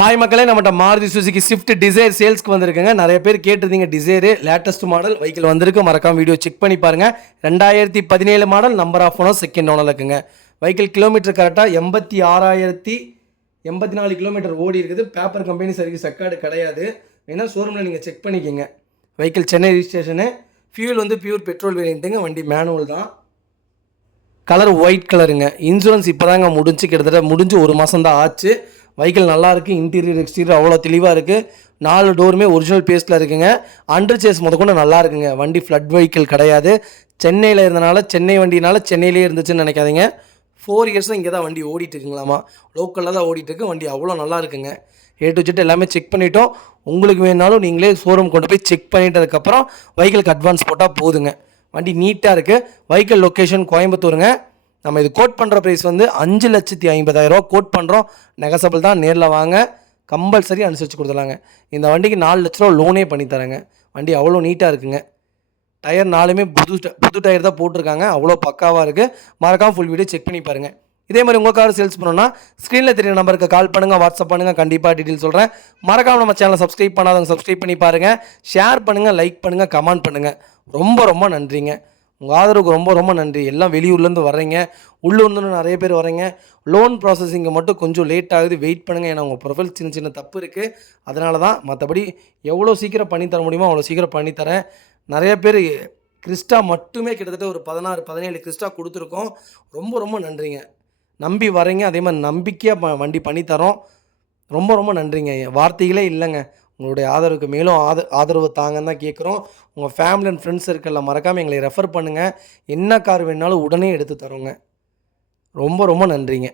Hi மக்களே, நம்மகிட்ட Maruti Suzuki Swift desire சேல்ஸ்க்கு வந்திருக்குங்க. நிறைய பேர் கேட்டிருந்தீங்க டிசைரு லேட்டஸ்ட் மாடல் வெஹிக்கிள் வந்திருக்கு. மறக்காம வீடியோ செக் பண்ணி பாருங்கள். 2017 model, number of owner, second owner இருக்குங்க. வெஹிக்கிள் கிலோமீட்டர் கரெக்டாக 86,084 கிலோமீட்டர் ஓடி இருக்குது. பேப்பர் கம்பெனி சர்வீஸ் ரெக்கார்டு கிடையாது. ஏன்னா ஷோரூமில் நீங்கள் செக் பண்ணிக்கோங்க. வெஹிக்கிள் சென்னை ரிஜிஸ்ட்ரேஷனு. ஃபியூல் வந்து பியூர் பெட்ரோல் வேரியண்ட்டுங்க. வண்டி மேனுவல் தான். கலர் ஒயிட் கலருங்க. இன்சூரன்ஸ் இப்போ தாங்க முடிஞ்சு ஒரு மாதம் தான் ஆச்சு. வெஹிக்கிள் நல்லாயிருக்கு. இன்டீரியர் எக்ஸ்டீரியர் அவ்வளோ தெளிவாக இருக்குது. 4 டோருமே ஒரிஜினல் பேஸ்ட்டில் இருக்குங்க. அண்டர் சேஸ் முதற்கொண்டு நல்லா இருக்குங்க. வண்டி ஃப்ளட் வெஹிக்கிள் கிடையாது. சென்னையில் இருந்தனால, சென்னை வண்டினால சென்னையிலே இருந்துச்சுன்னு நினைக்காதீங்க. 4 இயர்ஸும் இங்கே தான் வண்டி ஓடிட்டு இருக்குங்களாமா. லோக்கலில் தான் ஓடிட்டுருக்கு. வண்டி அவ்வளோ நல்லா இருக்குங்க. A to Z எல்லாமே செக் பண்ணிட்டோம். உங்களுக்கு வேணாலும் நீங்களே ஷோரூம் கொண்டு போய் செக் பண்ணிட்டதுக்கப்புறம் வெஹிக்கிளுக்கு அட்வான்ஸ் போட்டால் போதுங்க. வண்டி நீட்டாக இருக்குது. வெஹிக்கிள் லொக்கேஷன் கோயம்புத்தூருங்க. நம்ம இது கோட் பண்ணுற ப்ரைஸ் வந்து 5,50,000 கோட் பண்ணுறோம். நெகசபிள் தான். நேரில் வாங்க, கம்பல்சரி அனுசரித்து கொடுத்துலாங்க. இந்த வண்டிக்கு 4 லட்ச ரூபா லோனே பண்ணித்தரேங்க. வண்டி அவ்வளோ நீட்டாக இருக்குங்க. டயர் 4மே புது டயர் தான் போட்டிருக்காங்க. அவ்வளோ பக்காவாக இருக்குது. மறக்காமல் ஃபுல் வீடியோ செக் பண்ணி பாருங்கள். இதே மாதிரி உங்கள் கார் சேல்ஸ் பண்ணணும்னா ஸ்க்ரீனில் தெரியுற நம்பருக்கு கால் பண்ணுங்கள், வாட்ஸ்அப் பண்ணுங்கள். கண்டிப்பாக டீட்டெயில் சொல்கிறேன். மறக்காமல் நம்ம சேனலை சப்ஸ்கிரைப் பண்ணாதவங்க சப்ஸ்கிரைப் பண்ணி பாருங்கள். ஷேர் பண்ணுங்கள், லைக் பண்ணுங்கள், கமெண்ட் பண்ணுங்கள். ரொம்ப நன்றிங்க. உங்கள் ஆதரவுக்கு ரொம்ப நன்றி. எல்லாம் வெளியூர்லேருந்து வர்றீங்க, உள்ளூர்லேருந்து நிறைய பேர் வர்றீங்க. லோன் ப்ராசஸிங்கை மட்டும் கொஞ்சம் லேட் ஆகுது, வெயிட் பண்ணுங்கள். ஏன்னா உங்கள் ப்ரொஃபைல் சின்ன தப்பு இருக்குது. அதனால தான். மற்றபடி எவ்வளோ சீக்கிரம் பண்ணித்தர முடியுமோ அவ்வளோ சீக்கிரம் பண்ணித்தரேன். நிறைய பேர் கிறிஸ்டா மட்டுமே கிட்டத்தட்ட ஒரு 16-17 கிறிஸ்டா கொடுத்துருக்கோம். ரொம்ப நன்றிங்க. நம்பி வரீங்க. அதே மாதிரி நம்பிக்கையாக வண்டி பண்ணித்தரோம். ரொம்ப நன்றிங்க. வார்த்தைகளே இல்லைங்க. உங்களுடைய ஆதரவுக்கு மேலும் ஆதரவு தாங்கன்னு தான் கேட்குறோம். உங்கள் ஃபேமிலி அண்ட் ஃப்ரெண்ட்ஸ் சர்க்கிளில் மறக்காமல் எங்களை ரெஃபர் பண்ணுங்கள். என்ன கார் வேணாலும் உடனே எடுத்து தரோங்க. ரொம்ப நன்றிங்க.